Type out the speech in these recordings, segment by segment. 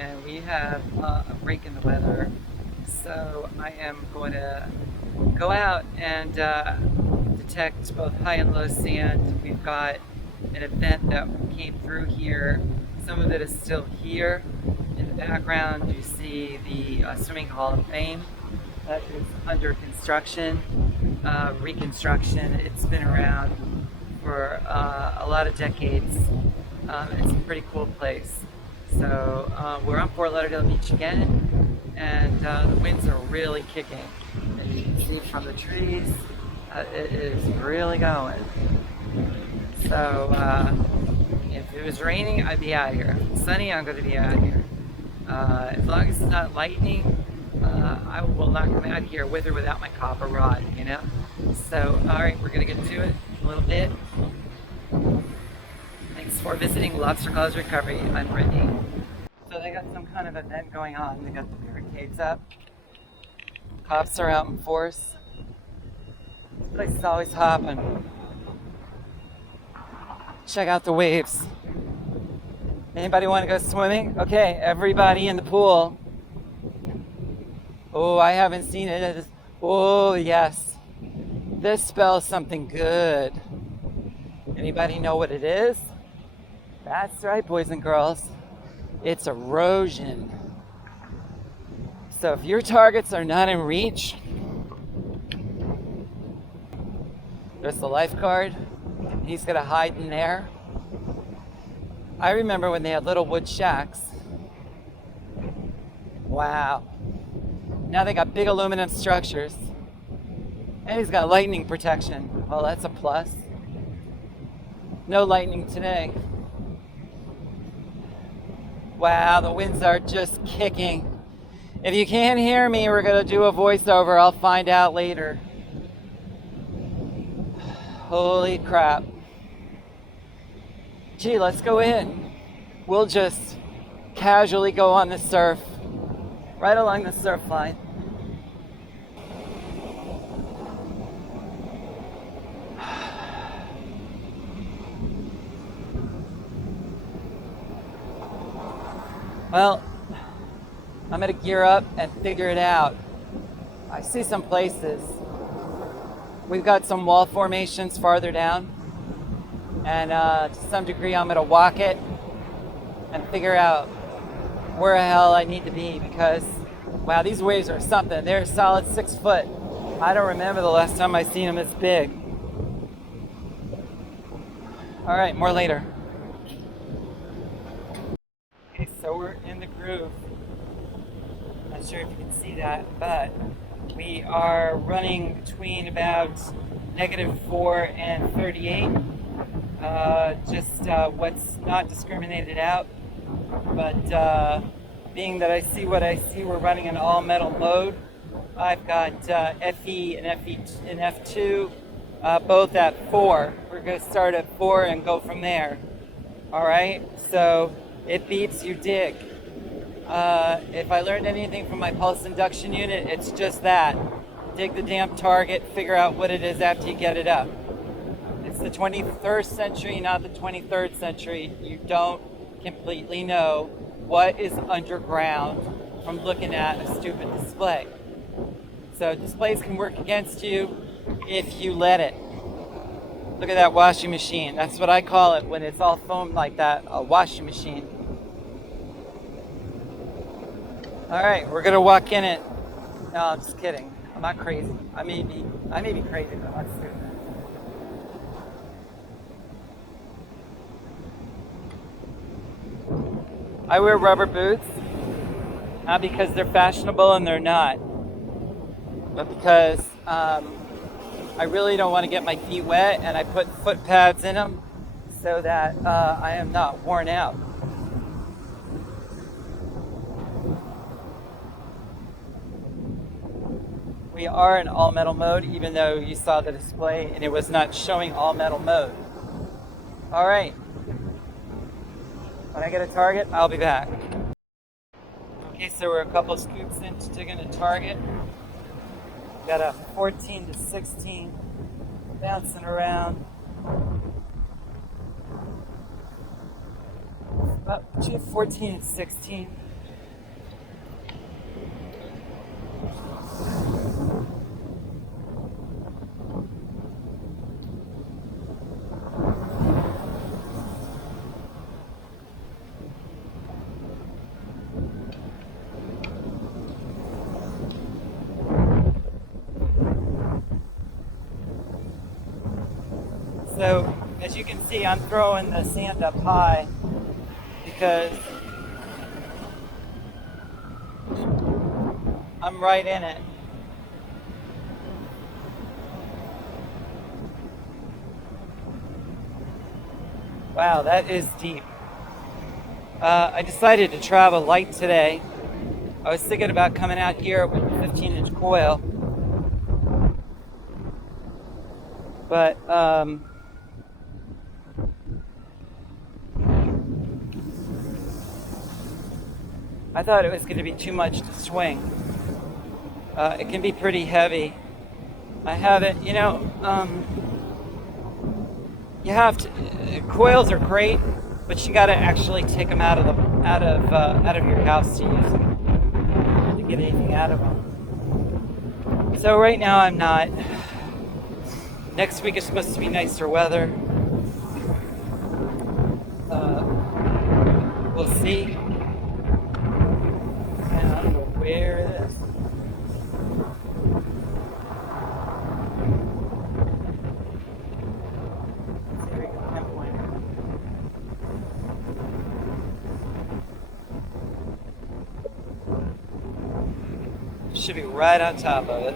and we have a break in the weather. So I am going to go out and detect both high and low sand. We've got an event that came through here. Some of it is still here. In the background, you see the Swimming Hall of Fame that is under construction, reconstruction. It's been around for a lot of decades. It's a pretty cool place. So we're on Fort Lauderdale Beach again, and the winds are really kicking. And you can see from the trees, it is really going. So if it was raining, I'd be out here. If it's sunny, I'm going to be out here. As long as it's not lightning, I will not come out here with or without my copper rod, you know? So, alright, we're going to get to it a little bit. Thanks for visiting Lobster Claws Recovery. I'm Brittany. So they got some kind of event going on. They got the barricades up. Cops are out in force. This place is always hopping. Check out the waves. Anybody want to go swimming? Okay, everybody in the pool. Oh, I haven't seen it. Oh, yes. This spells something good. Anybody know what it is? That's right, boys and girls. It's erosion. So if your targets are not in reach, there's the lifeguard. He's gonna hide in there. I remember when they had little wood shacks. Wow. Now they got big aluminum structures. And he's got lightning protection. Well, that's a plus. No lightning today. Wow, the winds are just kicking. If you can't hear me, we're gonna do a voiceover. I'll find out later. Holy crap. Gee, let's go in. We'll just casually go on the surf, right along the surf line. Well, I'm gonna gear up and figure it out. I see some places. We've got some wall formations farther down, and to some degree I'm gonna walk it and figure out where the hell I need to be, because wow, these waves are something. They're a solid 6 foot. I don't remember the last time I seen them this big. All right, more later. Okay, so we're in the groove. Not sure if you can see that, but we are running between about -4 and 38. Just what's not discriminated out. But being that I see what I see, we're running an all metal mode. I've got FE and F2, both at 4. We're going to start at 4 and go from there. All right, so it beeps, you dig. If I learned anything from my pulse induction unit, it's just that. Dig the damn target, figure out what it is after you get it up. It's the 21st century, not the 23rd century. You don't completely know what is underground from looking at a stupid display. So displays can work against you if you let it. Look at that washing machine. That's what I call it when it's all foamed like that, a washing machine. All right, we're gonna walk in it. No, I'm just kidding. I'm not crazy. I may be crazy, but I'm not stupid. I wear rubber boots, not because they're fashionable and they're not, but because I really don't want to get my feet wet, and I put foot pads in them so that I am not worn out. We are in all metal mode, even though you saw the display and it was not showing all metal mode. All right. When I get a target, I'll be back. Okay, so we're a couple scoops into digging a target. Got a 14 to 16 bouncing around. About between 14 and 16. As you can see, I'm throwing the sand up high because I'm right in it. Wow, that is deep. I decided to travel light today. I was thinking about coming out here with a 15-inch coil, but I thought it was going to be too much to swing. It can be pretty heavy. I have it, you have to. Coils are great, but you got to actually take them out of your house to use them, to get anything out of them. So right now I'm not. Next week is supposed to be nicer weather. We'll see. And I don't know where it is. There we go, pinpointer. Should be right on top of it.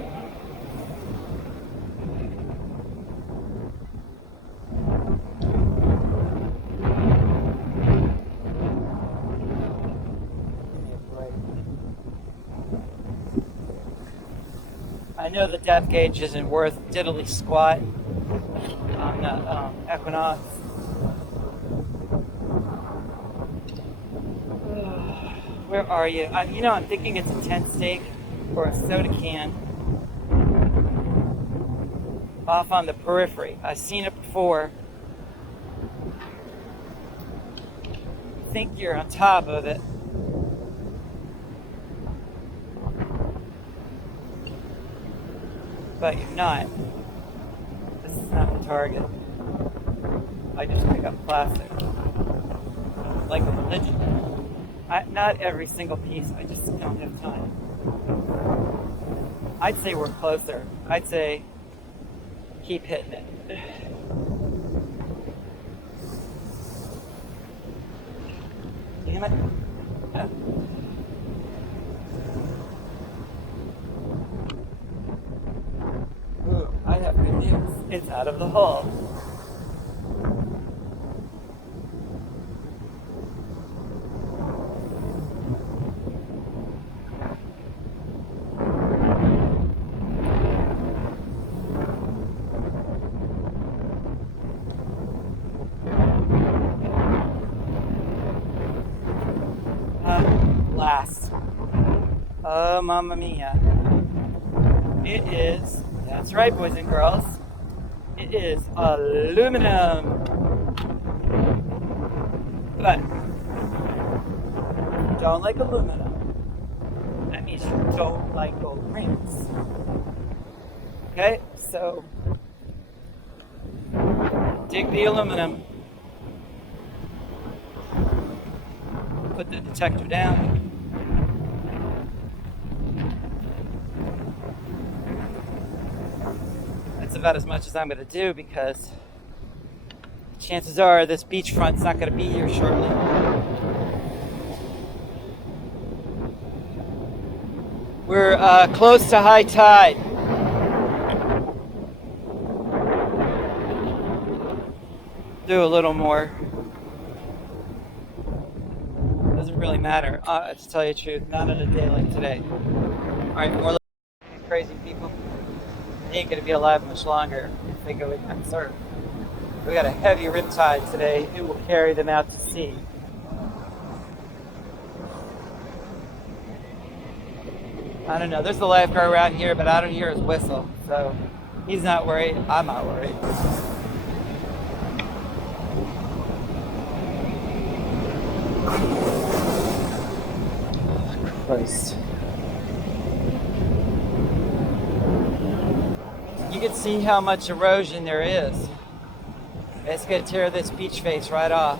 I know the depth gauge isn't worth diddly squat on the Equinox. Where are you? I'm thinking it's a tent stake or a soda can off on the periphery. I've seen it before. I think you're on top of it. But you're not. This is not the target. I just pick up plastic. Like a religion. Not every single piece, I just don't have time. I'd say we're closer. I'd say keep hitting it. Damn it. Ooh, I have good news. It's out of the hole. Glass. Oh, mamma mia. It is, that's right, boys and girls. It is aluminum. But if you don't like aluminum, that means you don't like gold rings. Okay, so dig the aluminum. Put the detector down. That's about as much as I'm going to do because chances are this beachfront's not going to be here shortly. We're close to high tide. Do a little more. Doesn't really matter. To tell you the truth, not on a day like today. Alright, more crazy people. They ain't gonna be alive much longer if they go in that surf. We got a heavy rip tide today. It will carry them out to sea. I don't know. There's a lifeguard around here, but I don't hear his whistle. So he's not worried. I'm not worried. Christ. You can see how much erosion there is. It's going to tear this beach face right off.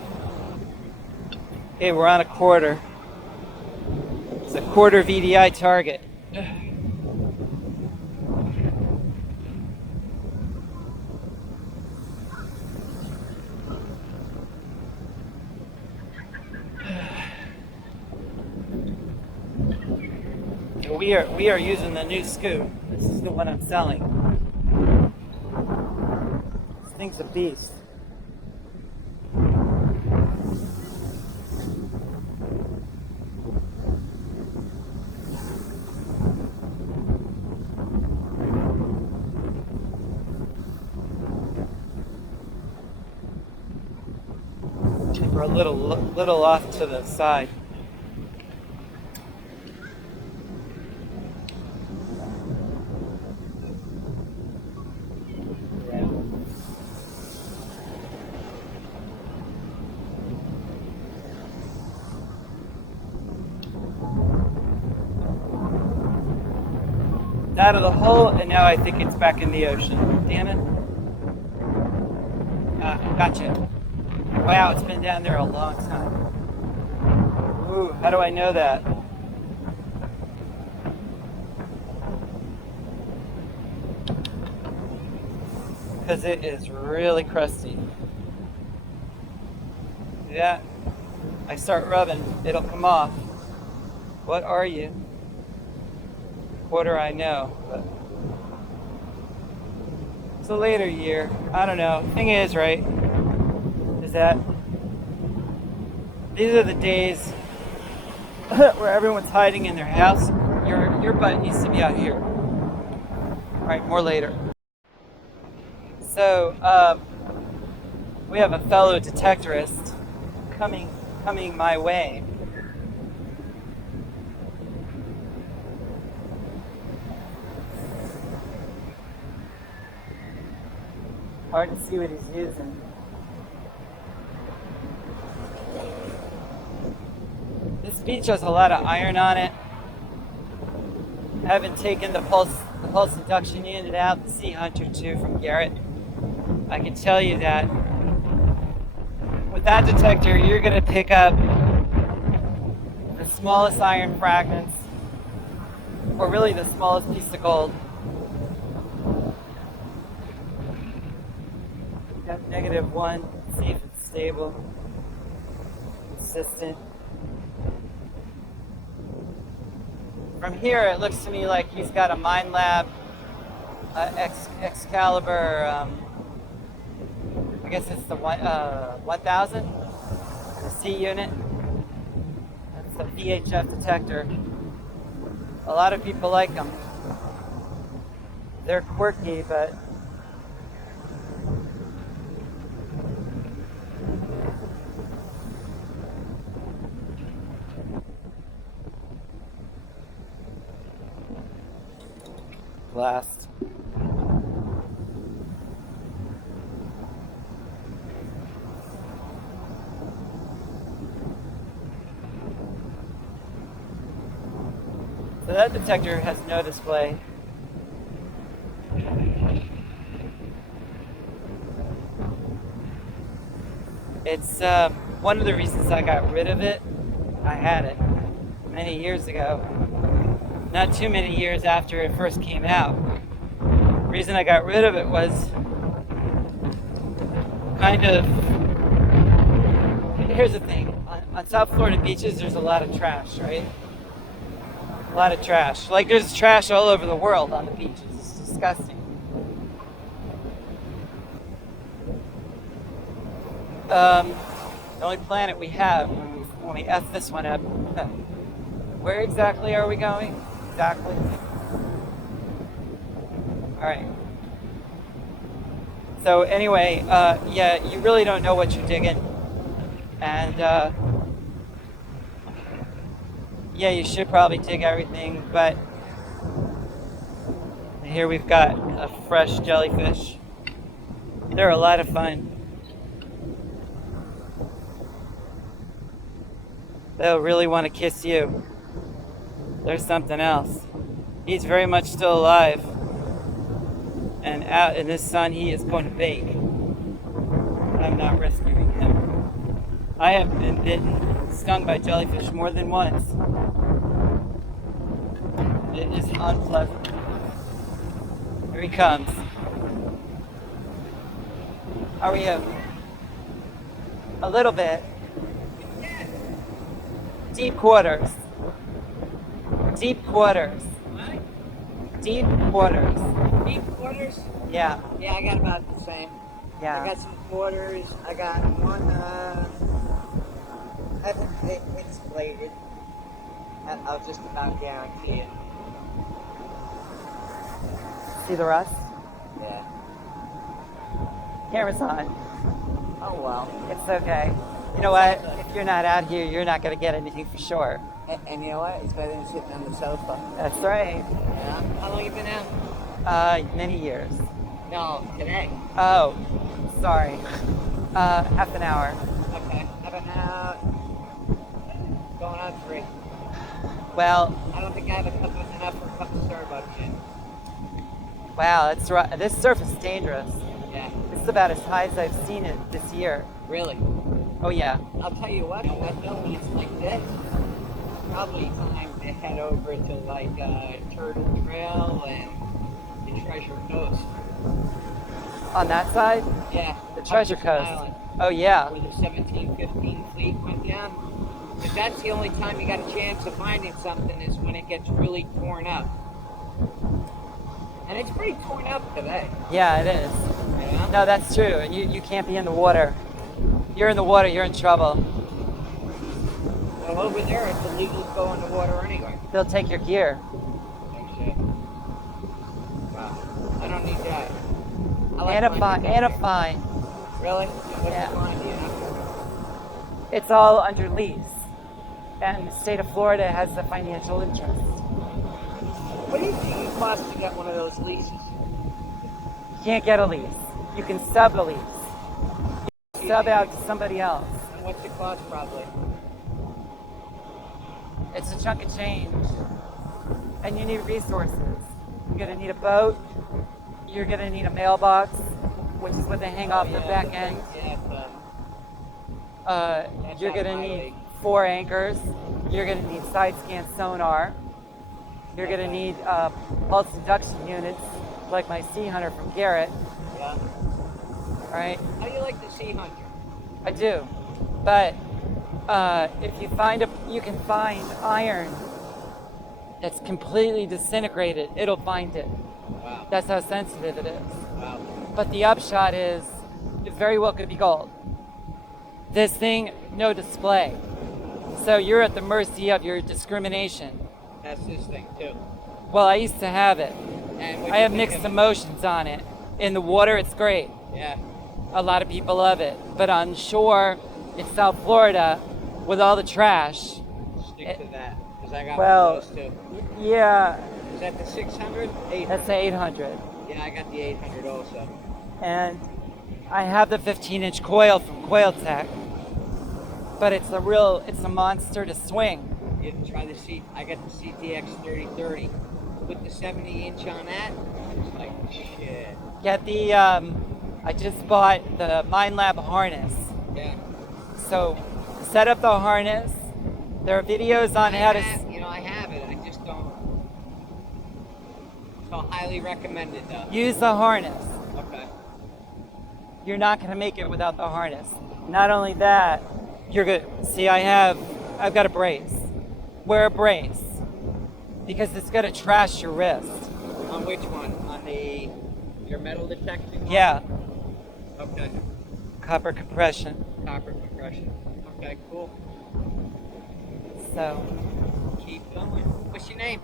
Okay, we're on a quarter. It's a quarter VDI target. We are using the new scoop. This is the one I'm selling. This thing's a beast. We're a little off to the side. Out of the hole, and now I think it's back in the ocean. Damn it. Gotcha. Wow, it's been down there a long time. Ooh, how do I know that? Because it is really crusty. Yeah, I start rubbing, it'll come off. What are you? Quarter I know, but it's a later year. I don't know. Thing is, right, is that these are the days where everyone's hiding in their house. Your butt needs to be out here. All right, more later. So we have a fellow detectorist coming my way. Hard to see what he's using. This beach has a lot of iron on it. I haven't taken the pulse induction unit out, the Sea Hunter 2 from Garrett. I can tell you that with that detector, you're going to pick up the smallest iron fragments, or really the smallest piece of gold. -1, see if it's stable, consistent. From here, it looks to me like he's got a Minelab Excalibur, I guess it's the 1000, the C unit. That's the VHF detector. A lot of people like them. They're quirky, but blast. So that detector has no display. It's one of the reasons I got rid of it. I had it many years ago. Not too many years after it first came out. The reason I got rid of it was kind of, here's the thing, on South Florida beaches there's a lot of trash, right? A lot of trash. Like there's trash all over the world on the beaches. It's disgusting. The only planet we have when we F this one up. Where exactly are we going? Exactly. All right. So anyway, yeah, you really don't know what you're digging, and yeah, you should probably dig everything. But here we've got a fresh jellyfish. They're a lot of fun. They'll really want to kiss you. There's something else. He's very much still alive. And out in this sun, he is going to bake. I'm not rescuing him. I have been bitten, stung by jellyfish more than once. It is unpleasant. Here he comes. Are we a little bit? Deep quarters. Deep quarters. What? Deep quarters. Deep quarters? Yeah. Yeah, I got about the same. Yeah. I got some quarters. I got one, it's bladed. I'll just about guarantee it. See the rust? Yeah. Camera's on. Oh, well. It's okay. You know what? If you're not out here, you're not going to get anything for sure. And you know what? It's better than sitting on the sofa. That's right. Yeah. How long you been out? Many years. No, today. Oh, sorry. Half an hour. Okay. I've been out going on 3. Well, I don't think I have enough for a couple Starbucks yet. wow, that's right. This surf is dangerous. Yeah. This is about as high as I've seen it this year. Really? Oh, yeah. I'll tell you what, though, when it's like this, probably time to head over to like Turtle Trail and the Treasure Coast. On that side? Yeah. The Treasure Coast. Island, Oh, yeah. where the 1715 fleet went down. But that's the only time you got a chance of finding something is when it gets really torn up. And it's pretty torn up today. Yeah, it is. Yeah? No, that's true. And you can't be in the water. You're in the water, you're in trouble. Well, over there, it's illegal to go in the water anyway. They'll take your gear. No shit. Wow. I don't need that. I like And a mine fine. protected. And a fine. Really? What's Yeah. the fine, do you know? It's all under lease. And the state of Florida has the financial interest. What do you think it costs to get one of those leases? You can't get a lease. You can sub a lease. You can sub out to somebody else. And what's it cost, probably? It's a chunk of change. And you need resources. You're going to need a boat. You're going to need a mailbox, which is what they hang off the back end. Yeah, You're out going of to my need league. 4 anchors. You're going to need side scan sonar. You're going to need pulse induction units, like my Sea Hunter from Garrett. Yeah. All right, How do you like the Sea Hunter? I do. But if you you can find iron that's completely disintegrated. It'll find it. Wow. That's how sensitive it is. Wow. But the upshot is, it very well could be gold. This thing, no display. So you're at the mercy of your discrimination. That's this thing, too. Well, I used to have it. And what I you have think mixed of it? emotions on it. In the water, it's great. Yeah. A lot of people love it. But on shore in South Florida, with all the trash, Stick to that. Because I got well, one of those, too. yeah, Is that the 600? 800? that's the 800. Yeah, I got the 800 also. And I have the 15-inch coil from Coil Tech. But it's a monster to swing. You try the I got the CTX 3030. Put the 70-inch on that. It's like shit. Get the, I just bought the Minelab harness. Yeah. So set up the harness. There are videos on how to. I have it. I just don't. So highly recommended though. Use the harness. Okay. You're not going to make it without the harness. Not only that, you're good. See, I've got a brace. Wear a brace because it's going to trash your wrist. On which one? On your metal detecting one? Yeah. Okay. Copper compression. Copper compression. Okay, cool. So, Keep going. What's your name?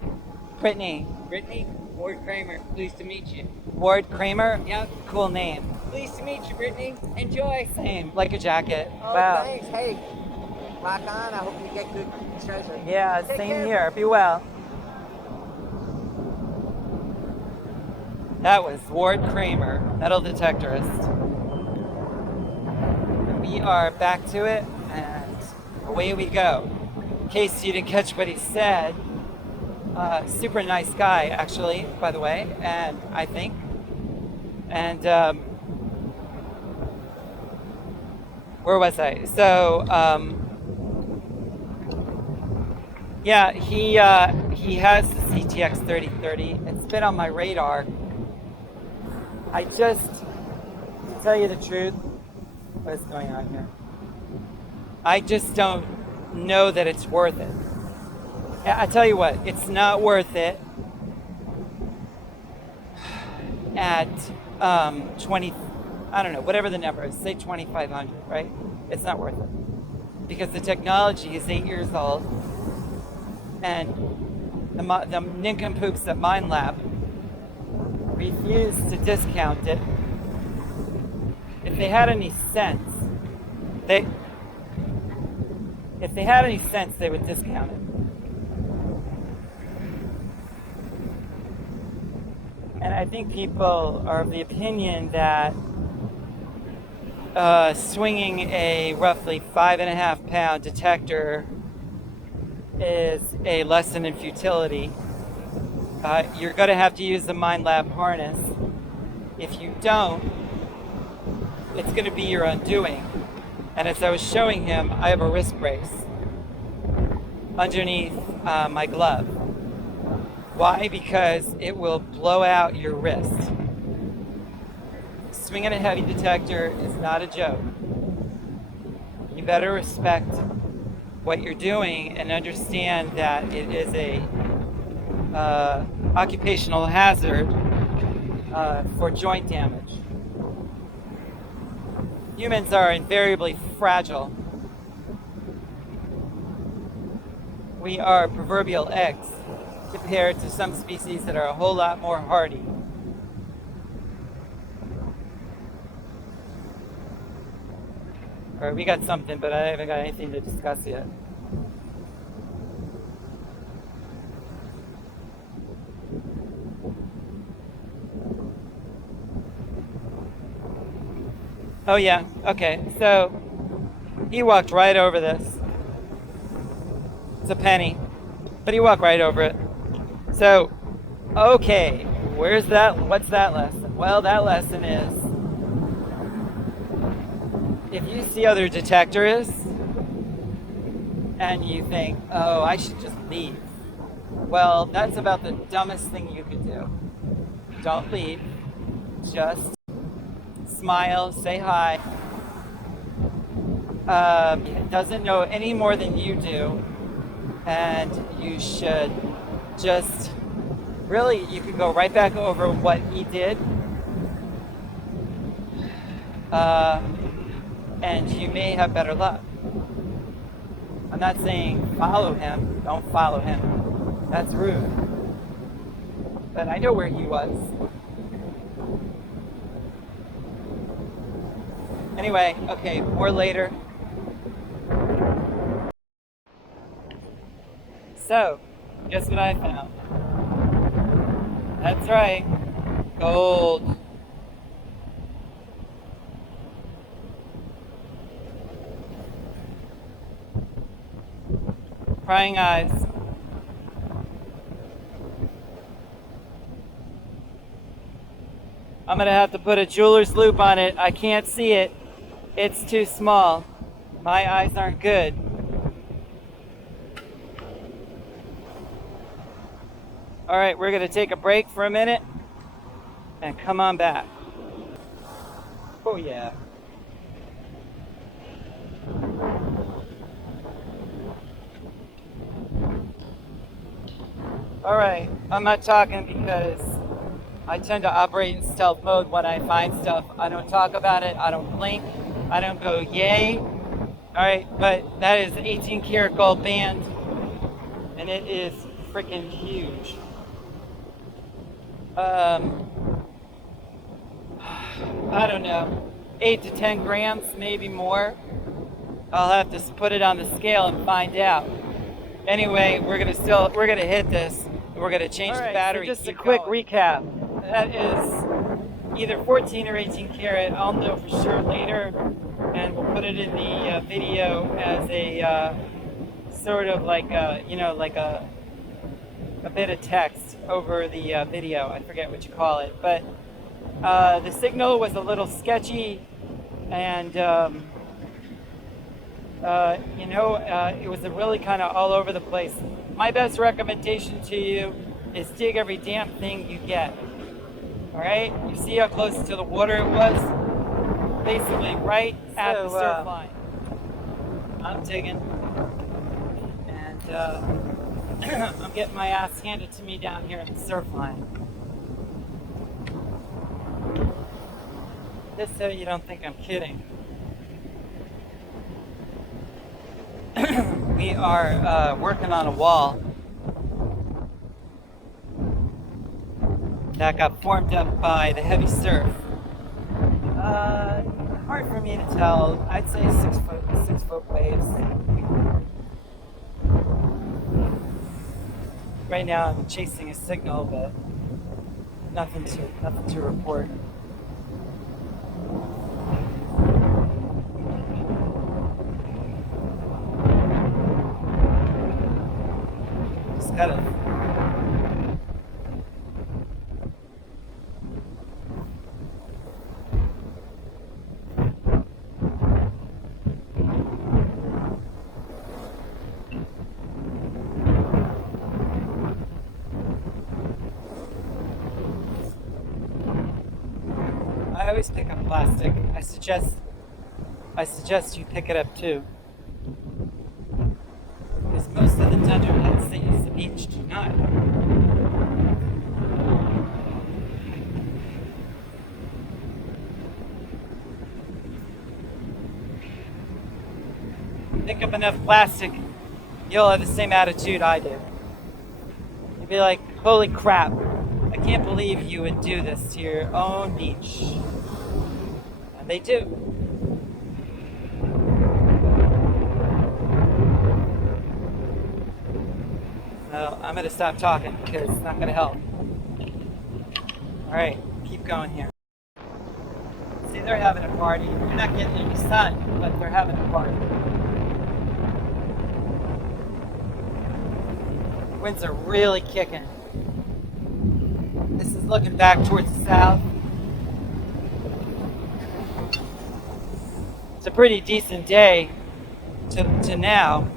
Brittany. Brittany? Ward Kramer. Pleased to meet you. Ward Kramer. Yep. Cool name. Pleased to meet you, Brittany. Enjoy. Same. Like your jacket. Oh, Wow. thanks. Hey, rock on. I hope you get good treasure. Yeah, Take same care. here. Be well. That was Ward Kramer, metal detectorist. And we are back to it, and away we go. In case you didn't catch what he said, super nice guy, actually, by the way, and I think. And where was I? So, yeah, he has the CTX 3030. It's been on my radar. I just, to tell you the truth, what is going on here? I just don't know that it's worth it. I tell you what, it's not worth it at 20, I don't know, whatever the number is, say 2,500, right? It's not worth it. Because the technology is 8 years old, and the nincompoops at Minelab refuse to discount it. If they had any sense, they would discount it. And I think people are of the opinion that swinging a roughly 5.5 pound detector is a lesson in futility. You're going to have to use the Minelab harness. If you don't, it's going to be your undoing. And as I was showing him, I have a wrist brace underneath my glove. Why? Because it will blow out your wrist. Swinging a heavy detector is not a joke. You better respect what you're doing and understand that it is a occupational hazard for joint damage. Humans are invariably fragile. We are proverbial eggs compared to some species that are a whole lot more hardy. All right, we got something, but I haven't got anything to discuss yet. Oh yeah, okay, so he walked right over this. It's a penny, but he walked right over it. So, okay, what's that lesson? Well, that lesson is, if you see other detectorists and you think, oh, I should just leave, well, that's about the dumbest thing you could do. Don't leave, just smile, say hi. Doesn't know any more than you do, and you should just really, you can go right back over what he did, and you may have better luck. I'm not saying follow him, don't follow him, that's rude, but I know where he was. Anyway, okay, more later. So, guess what I found? That's right, gold. Prying eyes. I'm gonna have to put a jeweler's loupe on it. I can't see it. It's too small. My eyes aren't good. All right, we're gonna take a break for a minute and come on back. Oh yeah. All right, I'm not talking because I tend to operate in stealth mode. When I find stuff, I don't talk about it, I don't blink, I don't go yay. All right, but that is 18 karat gold band, and it is freaking huge. I don't know, 8 to 10 grams, maybe more. I'll have to put it on the scale and find out. Anyway, we're gonna hit this. We're gonna change the battery. So just a quick recap. That is either 14 or 18 karat. I'll know for sure later, and we'll put it in the video as a sort of like a bit of text over the video. I forget what you call it, but the signal was a little sketchy, and it was really kind of all over the place. My best recommendation to you is dig every damn thing you get. All right, you see how close to the water it was? Basically right at the surf line. I'm digging, and I'm getting my ass handed to me down here in the surf line. Just so you don't think I'm kidding. We are working on a wall that got formed up by the heavy surf. Hard for me to tell. I'd say 6 foot waves. Right now I'm chasing a signal, but nothing to report. Just gotta I always pick up plastic. I suggest you pick it up too. Because most of the thunderheads that use the beach do not. Pick up enough plastic, you'll have the same attitude I do. You'll be like, holy crap, I can't believe you would do this to your own beach. And they do. So I'm going to stop talking because it's not going to help. Alright, keep going here. See, they're having a party. You're not getting any sun, but they're having a party. Winds are really kicking. This is looking back towards the south. It's a pretty decent day to now.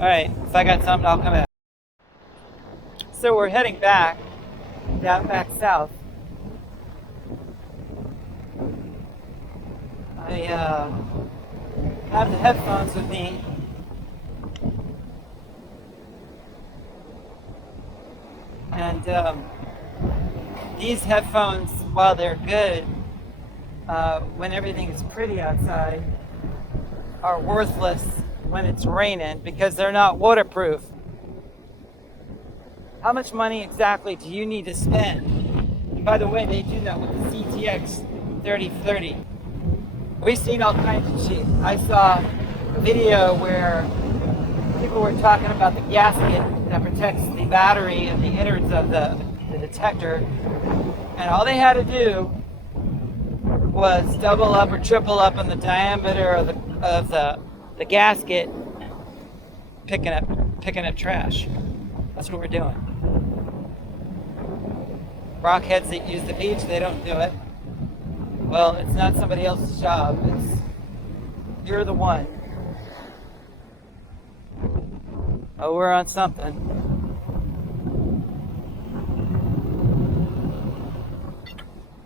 Alright, if I got something, I'll come back. So we're heading back south. I have the headphones with me. And these headphones, while they're good, when everything is pretty outside, are worthless when it's raining because they're not waterproof. How much money exactly do you need to spend? And by the way, they do that with the CTX 3030. We've seen all kinds of shit. I saw a video where people were talking about the gasket that protects the battery and the innards of the detector, and all they had to do was double up or triple up on the diameter of the gasket, picking up trash. That's what we're doing. Rockheads that use the beach, they don't do it. Well, it's not somebody else's job. You're the one. Oh, we're on something.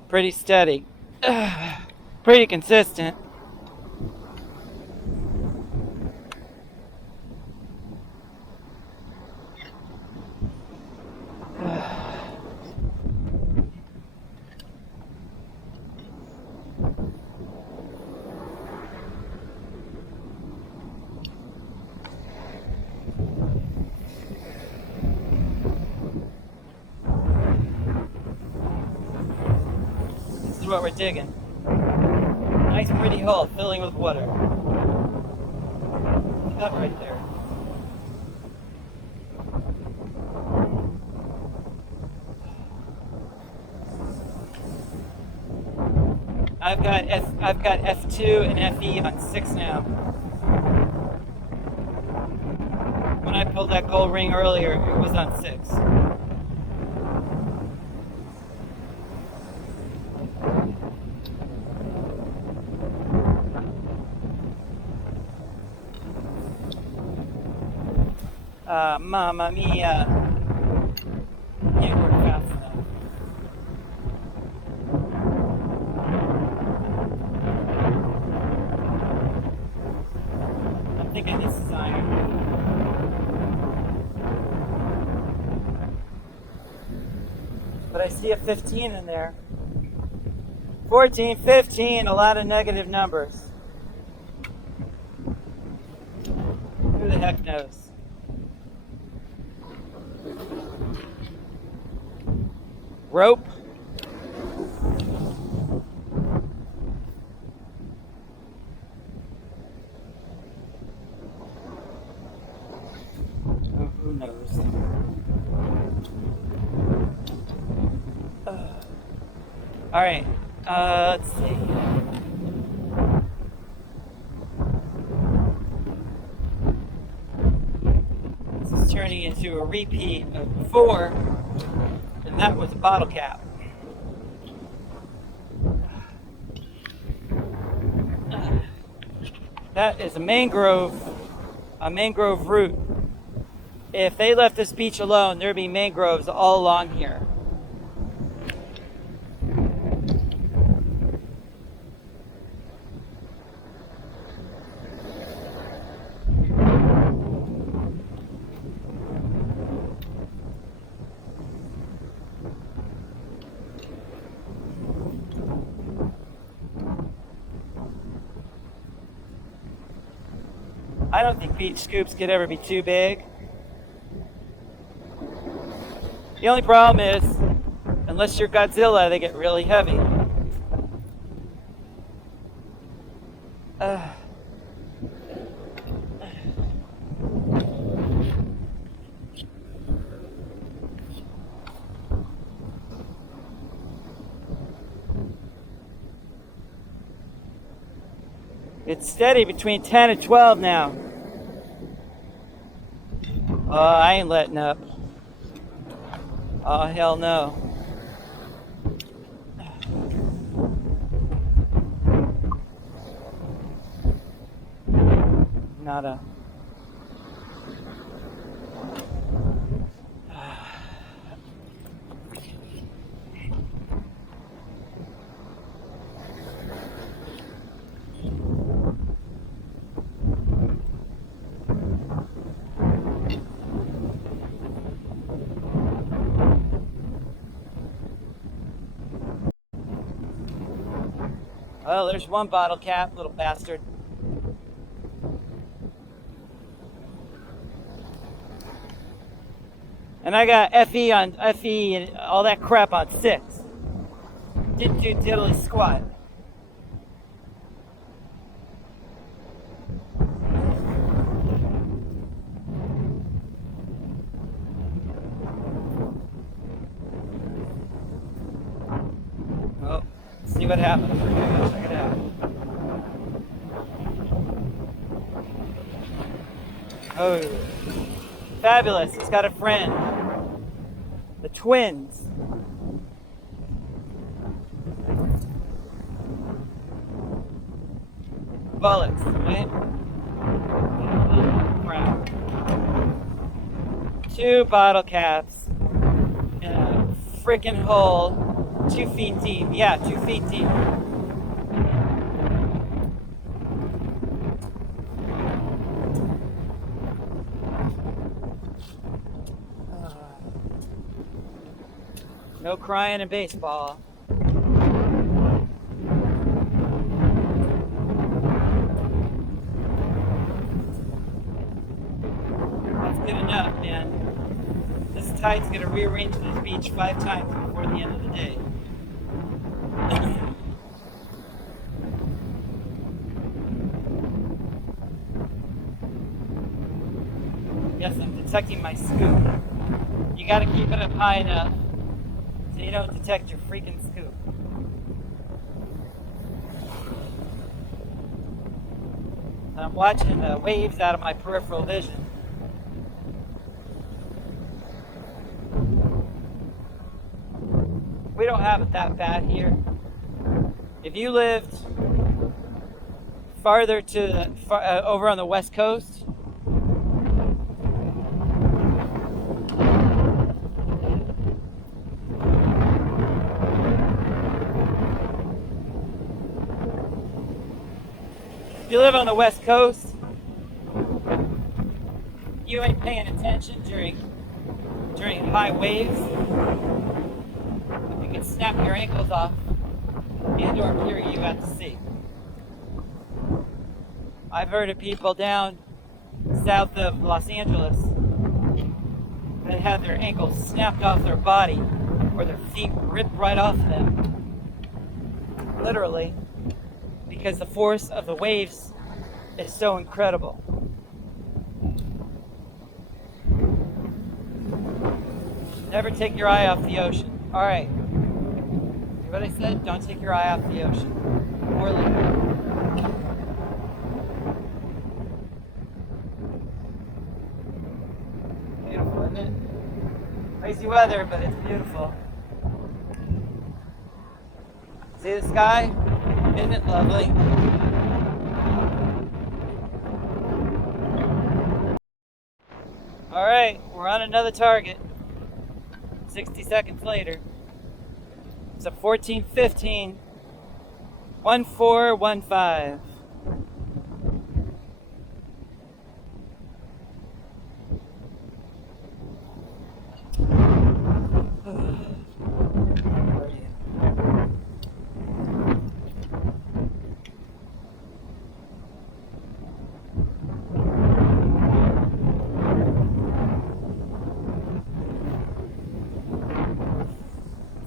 Pretty steady. Pretty consistent. This is what we're digging. Nice pretty hole filling with water. Up right there. I've got F2 and FE on 6 now. When I pulled that gold ring earlier, it was on 6. Mamma mia. Can't work fast enough. I'm thinking this is iron. But I see a 15 in there. 14, 15, a lot of negative numbers. Who the heck knows? Rope. Oh, who knows? All right, let's see. This is turning into a repeat of before, and that was a bottle cap. That is a mangrove root. If they left this beach alone, there'd be mangroves all along here. I don't think beach scoops could ever be too big. The only problem is, unless you're Godzilla, they get really heavy. It's steady between 10 and 12 now. Oh, I ain't letting up. Oh, hell no. Nada. Oh, there's one bottle cap, little bastard. And I got FE and all that crap on 6. Didn't do diddly squat. Oh, let's see what happens. Check it out. Oh, fabulous. He's got a friend. The twins. Bullets, right? Crap. 2 bottle caps in a freaking hole 2 feet deep. Yeah, 2 feet deep. No crying in baseball. That's good enough, man. This tide's gonna rearrange this beach 5 times before the end of the day. Yes, I'm detecting my scoop. You gotta keep it up high enough so you don't detect your freaking scoop. I'm watching the waves out of my peripheral vision. We don't have it that bad here. If you lived farther to over on the west coast, you live on the West Coast, you ain't paying attention during high waves. You can snap your ankles off and/or carry you out to sea. I've heard of people down south of Los Angeles that had their ankles snapped off their body or their feet ripped right off them. Literally, because the force of the waves is so incredible. Never take your eye off the ocean. All right. Hear what I said? Don't take your eye off the ocean. Or land. Beautiful, isn't it? Crazy weather, but it's beautiful. See the sky? Isn't it lovely? All right, we're on another target. 60 seconds later. It's a 1415 1415.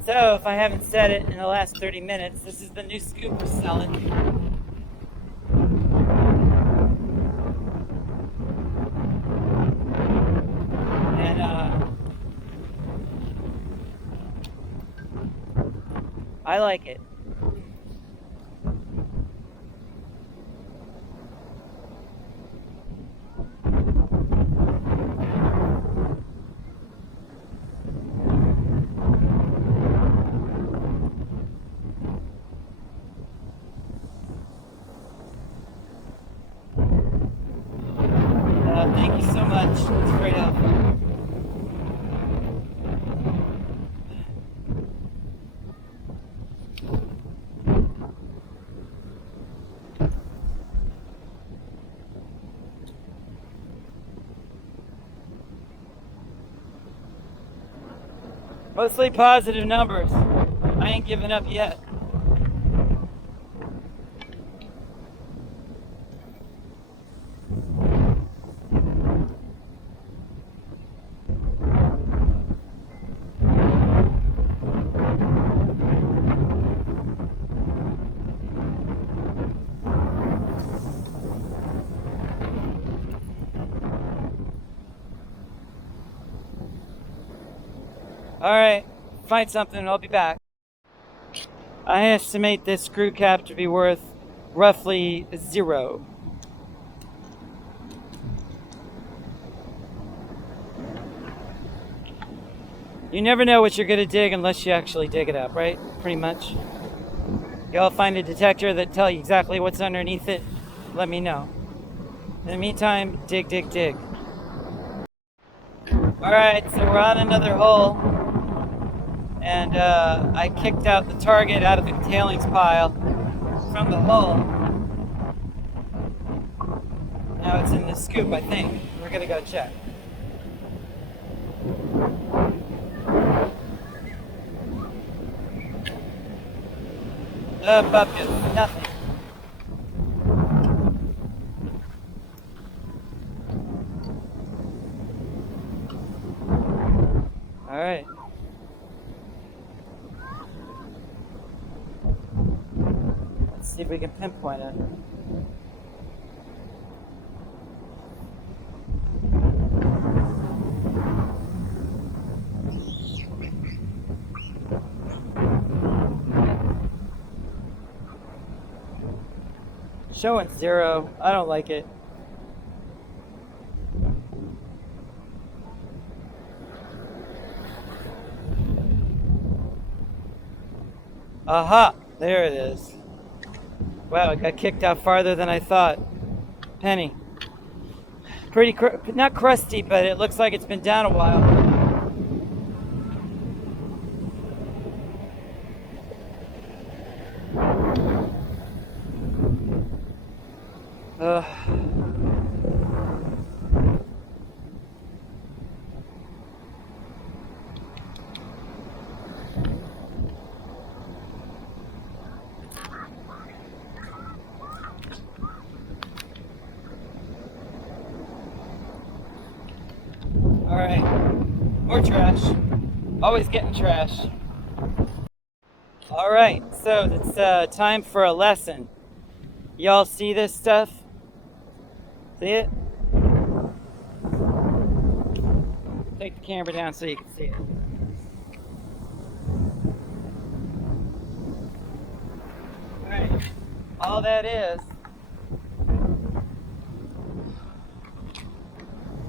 So, if I haven't said it in the last 30 minutes, this is the new scoop we're selling. And, I like it. Thank you so much. It's great help. Mostly positive numbers. I ain't giving up yet. Alright, find something and I'll be back. I estimate this screw cap to be worth roughly 0. You never know what you're going to dig unless you actually dig it up, right? Pretty much. Y'all find a detector that tell you exactly what's underneath it, let me know. In the meantime, dig, dig, dig. Alright, so we're on another hole. And I kicked out the target out of the tailings pile from the hole. Now it's in the scoop, I think. We're gonna go check. Bucket, nothing. All right. Let's see if we can pinpoint it. Showing 0. I don't like it. Aha! There it is. Wow, it got kicked out farther than I thought. Penny. Pretty, not crusty, but it looks like it's been down a while. More trash. Always getting trash. Alright, so it's time for a lesson. Y'all see this stuff? See it? Take the camera down so you can see it. Alright, all that is,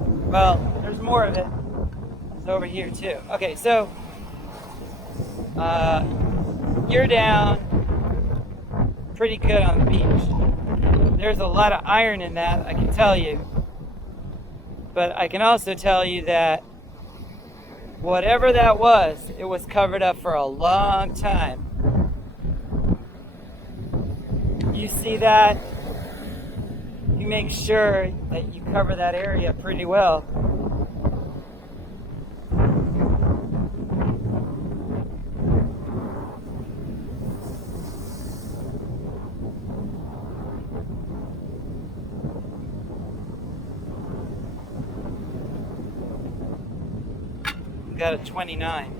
well, there's more of it. It's over here too. Okay, so you're down pretty good on the beach. There's a lot of iron in that, I can tell you. But I can also tell you that whatever that was, it was covered up for a long time. You see that? You make sure that you cover that area pretty well. Got a 29.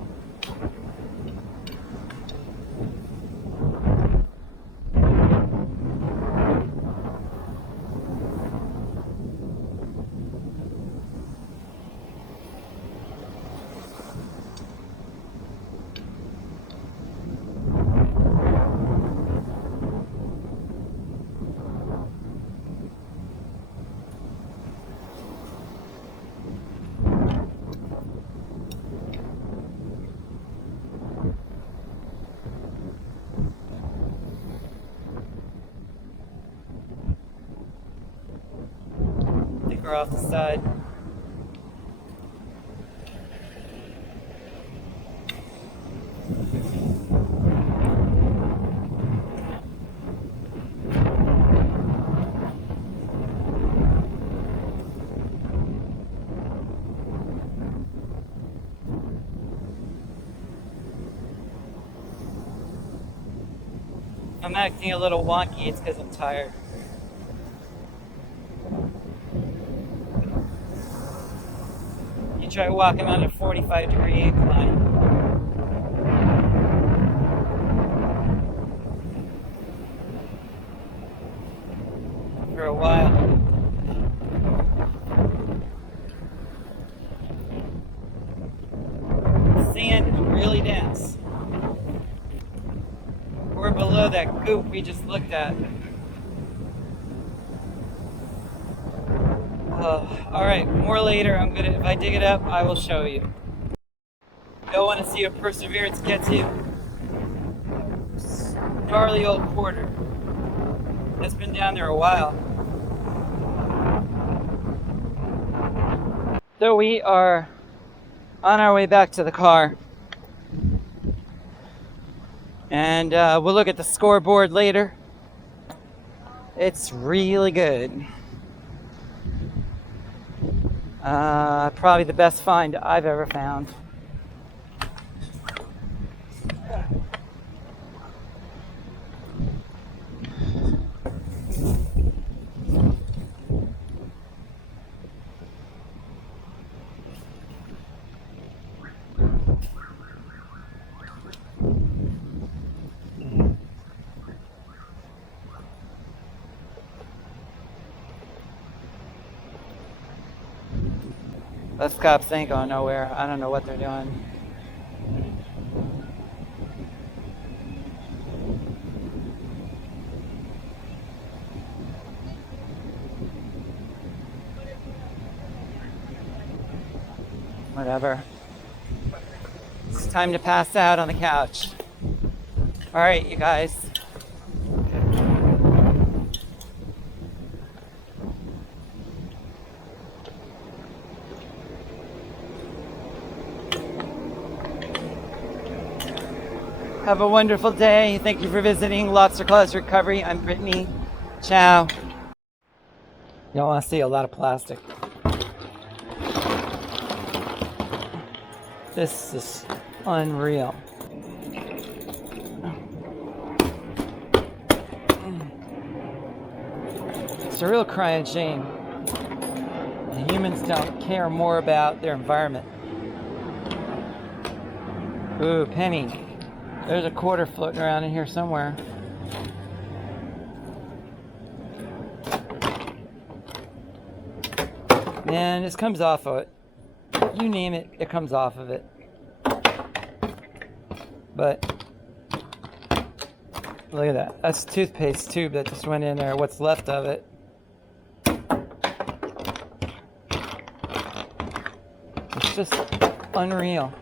Or off the side. I'm acting a little wonky, it's because I'm tired. Try walking on a 45-degree incline. For a while. The sand is really dense. We're below that goop we just looked at. Alright, more later. If I dig it up, I will show you. Don't want to see what Perseverance gets you. Gnarly old quarter. It's been down there a while. So we are on our way back to the car. And we'll look at the scoreboard later. It's really good. Probably the best find I've ever found. Those cops ain't going nowhere. I don't know what they're doing. Whatever. It's time to pass out on the couch. Alright, you guys. Have a wonderful day. Thank you for visiting Lobster Claws Recovery. I'm Brittany. Ciao. You don't want to see a lot of plastic. This is unreal. It's a real crying shame. The humans don't care more about their environment Ooh, penny. There's a quarter floating around in here somewhere. Man, this comes off of it. You name it, it comes off of it. But look at that. That's a toothpaste tube that just went in there. What's left of it. It's just unreal.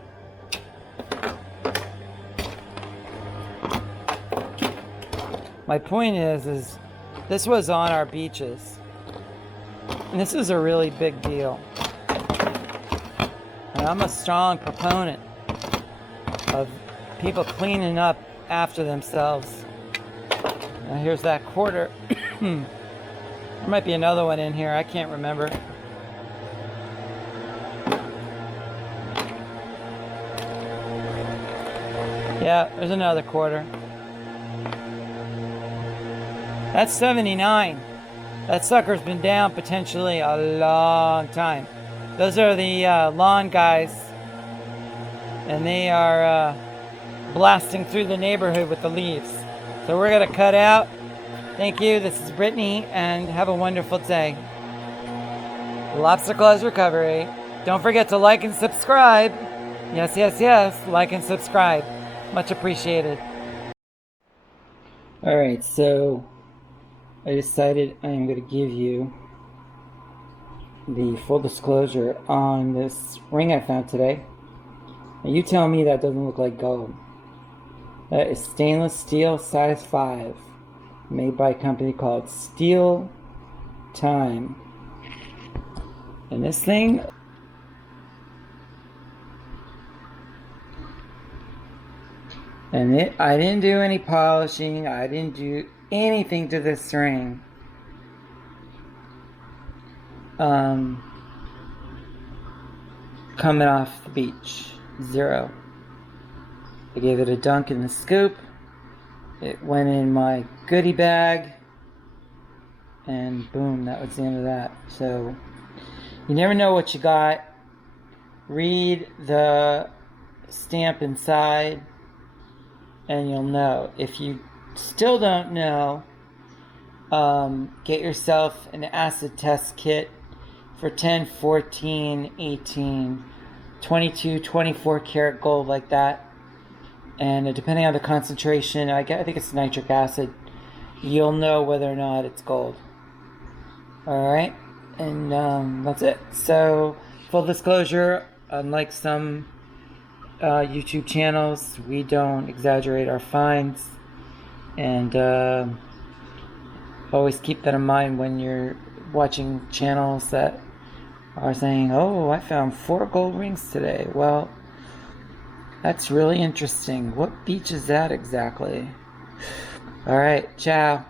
My point is this was on our beaches. And this is a really big deal. And I'm a strong proponent of people cleaning up after themselves. Now here's that quarter. There might be another one in here. I can't remember. Yeah, there's another quarter. That's 79. That sucker's been down potentially a long time. Those are the lawn guys. And they are blasting through the neighborhood with the leaves. So we're going to cut out. Thank you. This is Brittany, and have a wonderful day. Lobster Claws Recovery. Don't forget to like and subscribe. Yes, yes, yes. Like and subscribe. Much appreciated. Alright, so I decided I am going to give you the full disclosure on this ring I found today. Now you tell me that doesn't look like gold. That is stainless steel size 5, made by a company called Steel Time. And this thing, I didn't do any polishing, I didn't do anything to this ring. Coming off the beach, 0. I gave it a dunk in the scoop. It went in my goodie bag, and boom, that was the end of that. So you never know what you got. Read the stamp inside and you'll know. If you still don't know, get yourself an acid test kit for 10, 14, 18, 22, 24 karat gold like that. And depending on the concentration, I think it's nitric acid, you'll know whether or not it's gold. Alright, and that's it. So, full disclosure, unlike some YouTube channels, we don't exaggerate our finds. And always keep that in mind when you're watching channels that are saying, oh, I found 4 gold rings today. Well, that's really interesting. What beach is that exactly? Alright, ciao.